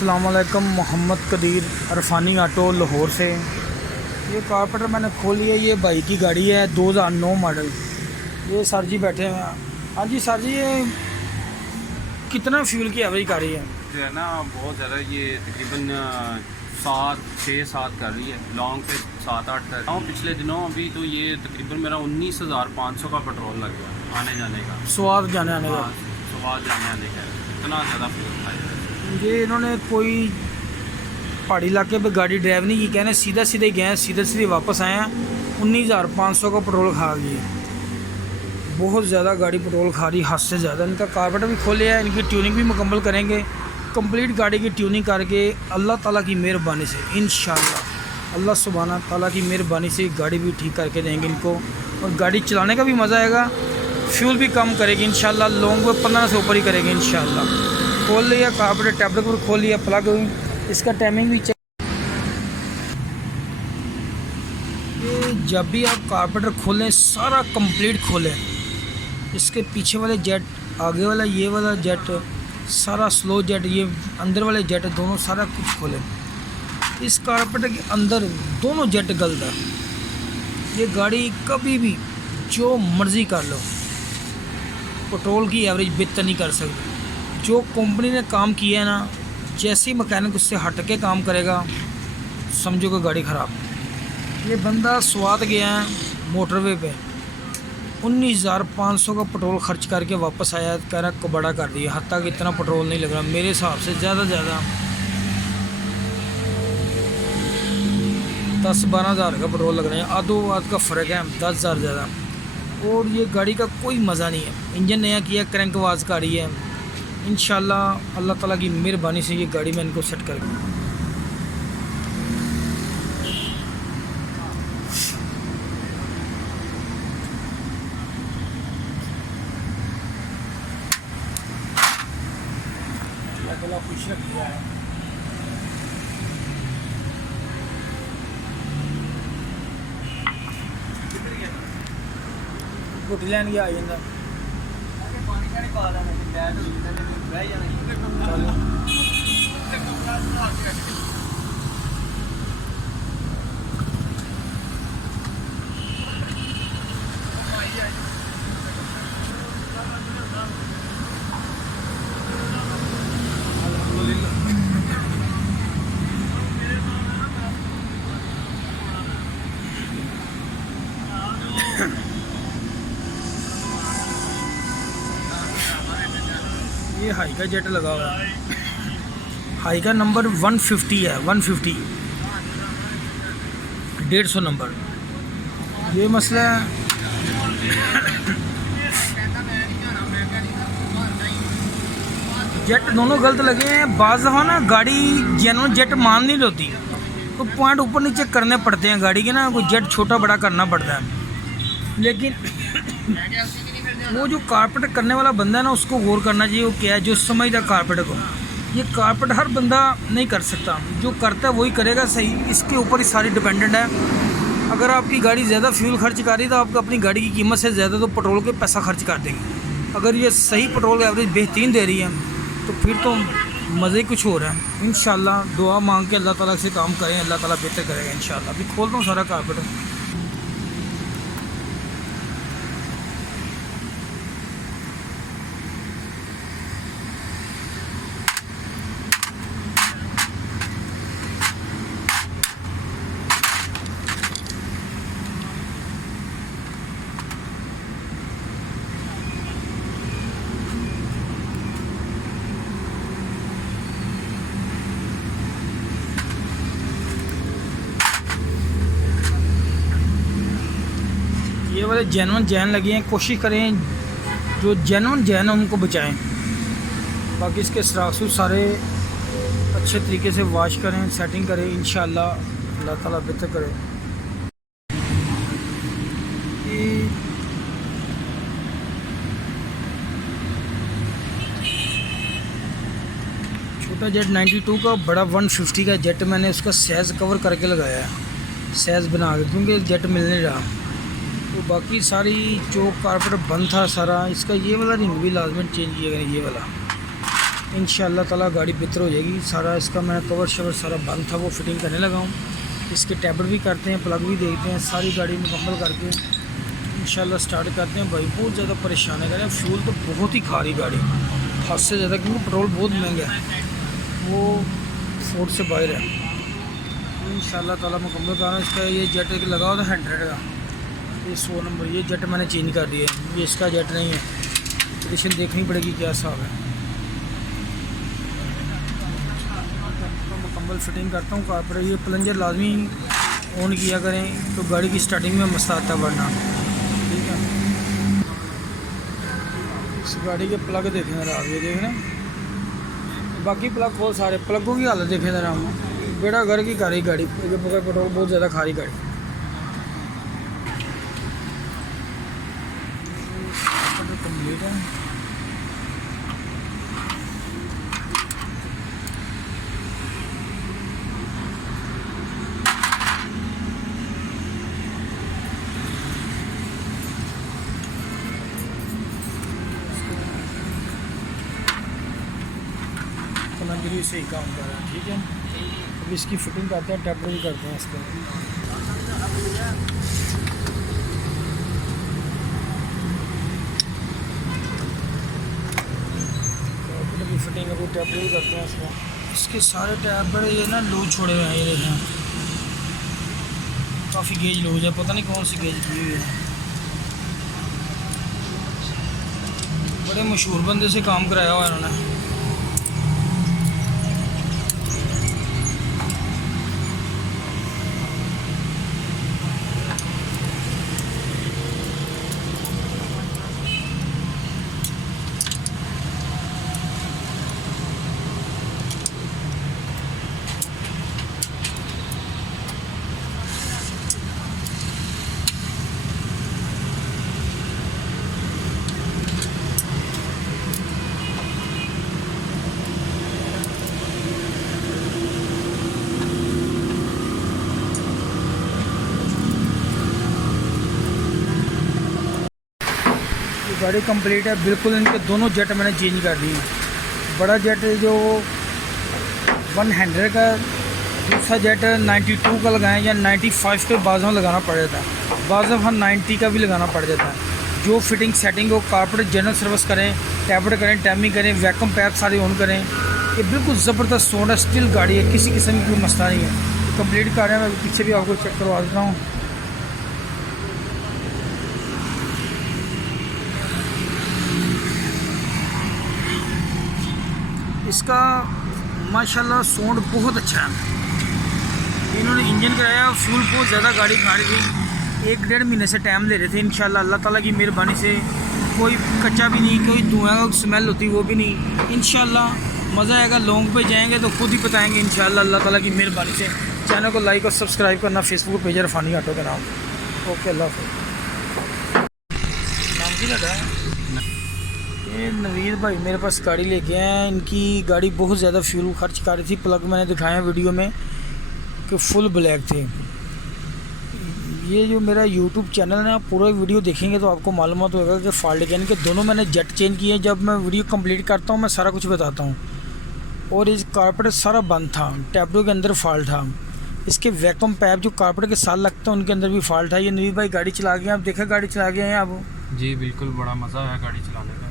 अस्सलाम वालेकुम। मोहम्मद कदीर अरफानी ऑटो लाहौर से। ये कारपेंटर मैंने खोल लिया। ये भाई की गाड़ी है 2009 मॉडल। ये सर जी बैठे हुए हैं। हाँ जी सर जी, ये कितना फ्यूल की एवरेज कर रही है? जो है ना बहुत ज़्यादा, ये तकरीबन 7-6-7 कर रही है, लॉन्ग पे 7-8 कर रहा हूँ। पिछले दिनों अभी तो ये तकरीबन मेरा 19,500 का पेट्रोल लग गया आने जाने का। स्वाद जाने आने का। स्वाद जाने आने का इतना ज़्यादा फ्यूल खाया। ये इन्होंने कोई पहाड़ी इलाके पे गाड़ी ड्राइव नहीं की, कहने सीधा सीधे गए, सीधे सीधे वापस आए हैं। 19,500 का पेट्रोल खा गई। बहुत ज़्यादा गाड़ी पेट्रोल खा रही, हद से ज़्यादा। इनका कारपेंटर भी खोले है, इनकी ट्यूनिंग भी मुकम्मल करेंगे। कंप्लीट गाड़ी की ट्यूनिंग करके अल्लाह ताला की मेहरबानी से इंशाअल्लाह अल्लाह सुब्हाना ताला की मेहरबानी से गाड़ी भी ठीक करके देंगे इनको। और गाड़ी चलाने का भी मज़ा आएगा, फ्यूल भी कम करेगी इंशाअल्लाह। लॉन्ग में 15 से ऊपर ही करेंगे इंशाअल्लाह। खोल लिया कारपेंटर, टैबलेट पर खोल लिया, प्लग हुई। इसका टाइमिंग भी चेक। ये जब भी आप कारपेंटर खोलें सारा कंप्लीट खोलें। इसके पीछे वाले जेट, आगे वाला ये वाला जेट, सारा स्लो जेट, ये अंदर वाले जेट, दोनों सारा कुछ खोलें। इस कारपेंटर के अंदर दोनों जेट गलत है। ये गाड़ी कभी भी जो मर्ज़ी कर लो, पेट्रोल की एवरेज बेहतर नहीं कर सकती। जो कंपनी ने काम किया है ना, जैसे ही मैकेनिक उससे हट के काम करेगा समझो कि गाड़ी ख़राब। ये बंदा स्वाद गया है मोटरवे पे, 19,500 का पेट्रोल खर्च करके वापस आया, कह रहा कबड़ा कर दिया। हद तक इतना पेट्रोल नहीं लग रहा मेरे हिसाब से। ज़्यादा 10-12 हज़ार का पेट्रोल लग रहा है, आधो आध का फ़र्क है, 10,000 ज़्यादा। और ये गाड़ी का कोई मज़ा नहीं है। इंजन नया किया, क्रैंक आवाज़ का रही है। इंशाल्लाह अल्लाह ताला की मेहरबानी से ये गाड़ी में इनको सेट करके खुश रख दिया है। गुट लैन गया आई जाता। ये हाई का जेट लगा हुआ है। हाई का नंबर 150 है, 150, 150 नंबर। ये मसला है। जेट दोनों गलत लगे हैं। बाज़ दफ़ा ना गाड़ी जेन्युइन जेट मान नहीं होती, तो पॉइंट ऊपर नीचे करने पड़ते हैं गाड़ी के ना, कोई जेट छोटा बड़ा करना पड़ता है। लेकिन वो जो कारपेंटर करने वाला बंदा है ना, उसको गौर करना चाहिए वो क्या है, जो समझदा कारपेंटर को। ये कारपेंटर हर बंदा नहीं कर सकता, जो करता है वही करेगा सही। इसके ऊपर ही सारी डिपेंडेंट है। अगर आपकी गाड़ी ज़्यादा फ्यूल खर्च कर रही है तो आपको अपनी गाड़ी की कीमत से ज़्यादा तो पेट्रोल के पैसा खर्च कर देंगे। अगर ये सही पेट्रोल एवरेज बेहतरीन दे रही है तो फिर तो मज़े कुछ हो रहा है। इंशाल्लाह दुआ मांग के अल्लाह ताला से काम करें, अल्लाह ताला बेहतर करेगा इंशाल्लाह। अभी खोलता हूँ सारा कारपेंटर। ये वाले जेन्युइन जैन लगे हैं, कोशिश करें जो जेन्युइन जैन है उनको बचाएं। बाकी इसके सरासू सारे अच्छे तरीके से वॉश करें, सेटिंग करें, इंशाल्लाह अल्लाह ताला बेहतर करे। ये छोटा जेट 92 का, बड़ा 150 का जेट मैंने उसका साइज़ कवर करके लगाया है, साइज़ बना के, क्योंकि जेट मिल नहीं रहा। तो बाकी सारी जो कारपेट बंद था सारा, इसका ये वाला रिंग भी लाजमी चेंज किया गया, ये वाला इंशाअल्लाह ताला गाड़ी बेहतर हो जाएगी। सारा इसका मैं कवर शवर सारा बंद था, वो फिटिंग करने लगा हूँ। इसके टैबर भी करते हैं, प्लग भी देखते हैं, सारी गाड़ी मुकम्मल करके इंशाअल्लाह स्टार्ट करते हैं। भाई बहुत ज़्यादा परेशान है, फ्यूल तो बहुत ही खा रही गाड़ी, हद से ज़्यादा, क्योंकि पेट्रोल बहुत महंगा है, वो फोर्ट से बाहर है। इंशाअल्लाह ताला मुकम्मल करना। इसका ये जेट लगा हुआ था 100 का, ये 100 नंबर, ये जेट मैंने चेंज कर दिया है, ये इसका जेट नहीं है। कंडीशन देखनी पड़ेगी क्या हिसाब है। मुकम्मल फिटिंग करता हूँ कार पर। ये प्लंजर लाजमी ऑन किया करें तो गाड़ी की स्टार्टिंग में मसला आता है वरना, ठीक है। इस गाड़ी के प्लग देखें जरा आप, ये देखें ना, बाकी प्लग बहुत सारे, प्लगों की हालत देखें जरा हम, बेड़ा घर की खा रही गाड़ी, पेट्रोल बहुत ज़्यादा खा रही गाड़ी। कंप्लीट है। कलंदरी से ही काम कर रहा है, ठीक है। अब इसकी फिटिंग करते हैं, टेम्पर भी करते हैं इसको। की फिटिंग अभी टेम्पर भी करते हैं इसको। इसके सारे टैपर ये ना लूज छोड़े हुए हैं, ये देखें काफ़ी गेज लूज है, पता नहीं कौन सी गेज की हुई है। बड़े मशहूर बंदे से काम कराया हुआ है इन्होंने। गाड़ी कंप्लीट है बिल्कुल। इनके दोनों जेट मैंने चेंज कर दिए। बड़ा जेट जो 100 का, दूसरा जेट 92 का लगाएं या 95 के बाज़ों लगाना पड़ जाता है, बाज़ों हम 90 का भी लगाना पड़ जाता है। जो फिटिंग सेटिंग हो, कारपोरेट जनरल सर्विस करें, टैबलेट करें, टैमिंग करें, वैक्यूम पैप सारे ऑन करें। ये बिल्कुल ज़बरदस्त सोडा स्टील गाड़ी है, किसी किस्म की कोई मसला नहीं है। कंप्लीट कर रहे हैं, मैं पीछे भी आपको चेक करवा देता हूँ। इसका माशाल्लाह साउंड बहुत अच्छा है। इन्होंने इंजन कराया, फ्यूल बहुत ज़्यादा गाड़ी खा रही थी, 1-1.5 महीने से टाइम ले रहे थे। इंशाल्लाह अल्लाह ताला की मेहरबानी से कोई कच्चा भी नहीं, कोई धुआं का स्मेल होती वो भी नहीं। इंशाल्लाह मज़ा आएगा। लॉन्ग पे जाएंगे तो खुद ही बताएंगे इंशाल्लाह अल्लाह ताला की मेहरबानी से। चैनल को लाइक और सब्सक्राइब करना, फेसबुक पेज इरफानी ऑटो के नाम। ओके, अल्लाह हाफ़िज़। नाम की लगा ये नवीद भाई मेरे पास गाड़ी लेके आए हैं। इनकी गाड़ी बहुत ज़्यादा फ्यूल खर्च कर रही थी। प्लग मैंने दिखाया वीडियो में कि फुल ब्लैक थे। ये जो मेरा यूट्यूब चैनल है ना, आप पूरा वीडियो देखेंगे तो आपको मालूमात होगा कि फॉल्ट क्या है। इनके दोनों मैंने जेट चेंज किए। जब मैं वीडियो कंप्लीट करता हूँ मैं सारा कुछ बताता हूँ। और इस कारपेट सारा बंद था, टैबलो के अंदर फॉल्ट था। इसके वैक्यूम पैप जो कारपेट के साथ लगते हैं उनके अंदर भी फॉल्ट है। ये नवीद भाई गाड़ी चला गए, आप देखा गाड़ी चला गए हैं आप? जी बिल्कुल, बड़ा मज़ा आया गाड़ी चलाने का।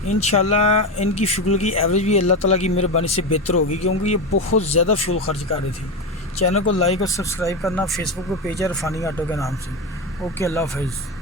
इंशाल्लाह इनकी फ्यूल की एवरेज भी अल्लाह ताला की मेहरबानी से बेहतर होगी, क्योंकि ये बहुत ज़्यादा फ्यूल खर्च कर रही थी। चैनल को लाइक और सब्सक्राइब करना, फेसबुक पे पेज है इरफानी ऑटो के नाम से। ओके, अल्लाह हाफ़िज़।